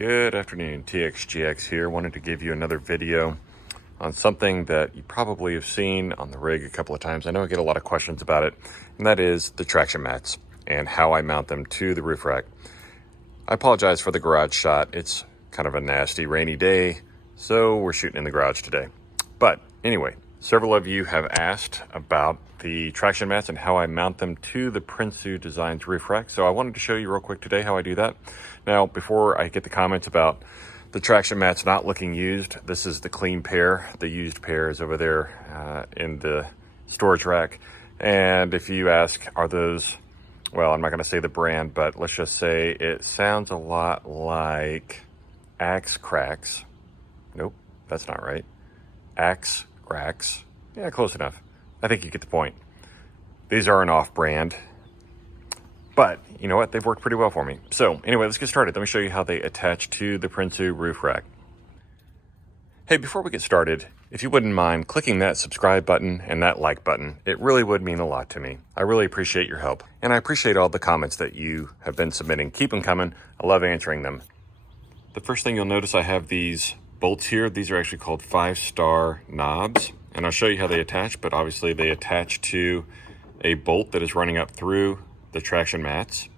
Good afternoon, TXGX here. Wanted to give you another video on something that you probably have seen on the rig a couple of times. I know I get a lot of questions about it, and that is the traction mats and how I mount them to the roof rack. I apologize for the garage shot. It's kind of a nasty rainy day, so we're shooting in the garage today. But anyway, several of you have asked about the traction mats and how I mount them to the Prinsu Designs roof rack. So I wanted to show you real quick today how I do that. Now, before I get the comments about the traction mats not looking used, this is the clean pair. The used pair is over there in the storage rack. And if you ask, are those, well, I'm not gonna say the brand, but let's just say it sounds a lot like MaxTrax. Nope, that's not right. MaxTrax. Yeah, close enough. I think you get the point. These are an off-brand, but you know what? They've worked pretty well for me. So anyway, let's get started. Let me show you how they attach to the Prinsu roof rack. Hey, before we get started, if you wouldn't mind clicking that subscribe button and that like button, it really would mean a lot to me. I really appreciate your help. And I appreciate all the comments that you have been submitting. Keep them coming. I love answering them. The first thing you'll notice, I have these bolts here. These are actually called 5-star knobs. And I'll show you how they attach, but obviously they attach to a bolt that is running up through the traction mats.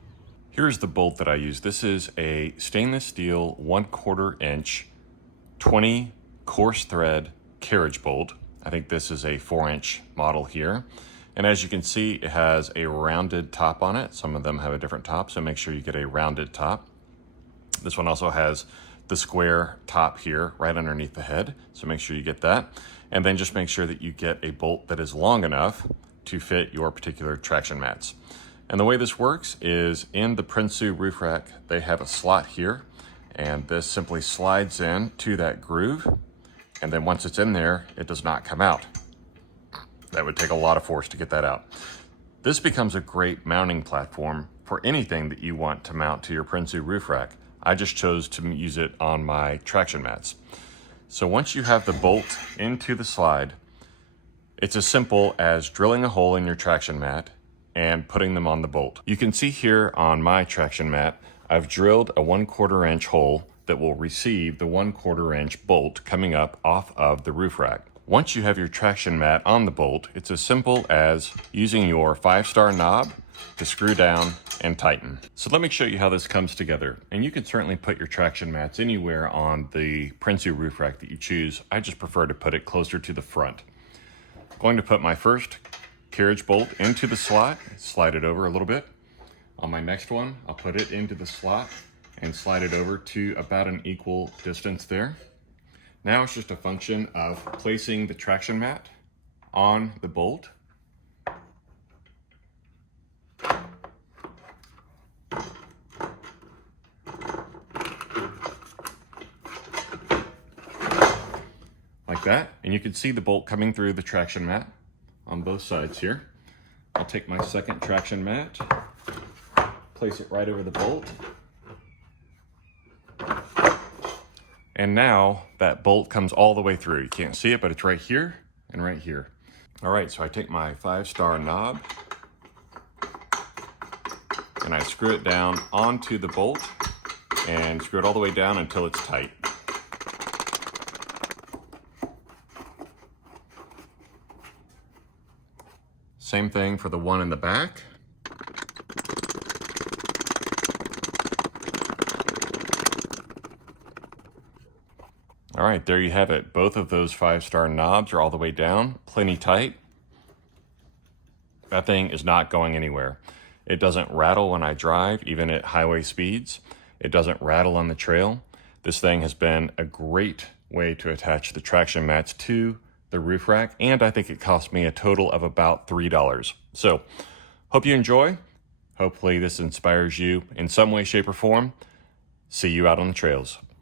Here's the bolt that I use. This is a stainless steel 1/4 inch 20 coarse thread carriage bolt. I think this is a 4-inch model here. And as you can see, it has a rounded top on it. Some of them have a different top, so make sure you get a rounded top. This one also has the square top here right underneath the head, so make sure you get that. And then just make sure that you get a bolt that is long enough to fit your particular traction mats. And the way this works is in the Prinsu roof rack, they have a slot here, and this simply slides in to that groove. And then once it's in there, it does not come out. That would take a lot of force to get that out. This becomes a great mounting platform for anything that you want to mount to your Prinsu roof rack. I just chose to use it on my traction mats. So once you have the bolt into the slide, it's as simple as drilling a hole in your traction mat and putting them on the bolt. You can see here on my traction mat, I've drilled a 1/4 inch hole that will receive the 1/4 inch bolt coming up off of the roof rack. Once you have your traction mat on the bolt, it's as simple as using your 5-star knob to screw down and tighten. So let me show you how this comes together. And you can certainly put your traction mats anywhere on the Prinsu roof rack that you choose. I just prefer to put it closer to the front. I'm going to put my first carriage bolt into the slot, slide it over a little bit. On my next one, I'll put it into the slot and slide it over to about an equal distance there. Now it's just a function of placing the traction mat on the bolt. Like that, and you can see the bolt coming through the traction mat on both sides here. I'll take my second traction mat, place it right over the bolt. And now that bolt comes all the way through. You can't see it, but it's right here and right here. All right, so I take my 5-star knob and I screw it down onto the bolt and screw it all the way down until it's tight. Same thing for the one in the back. All right, there you have it. Both of those 5-star knobs are all the way down, plenty tight. That thing is not going anywhere. It doesn't rattle when I drive, even at highway speeds. It doesn't rattle on the trail. This thing has been a great way to attach the traction mats to the roof rack, and I think it cost me a total of about $3. So, hope you enjoy. Hopefully this inspires you in some way, shape, or form. See you out on the trails.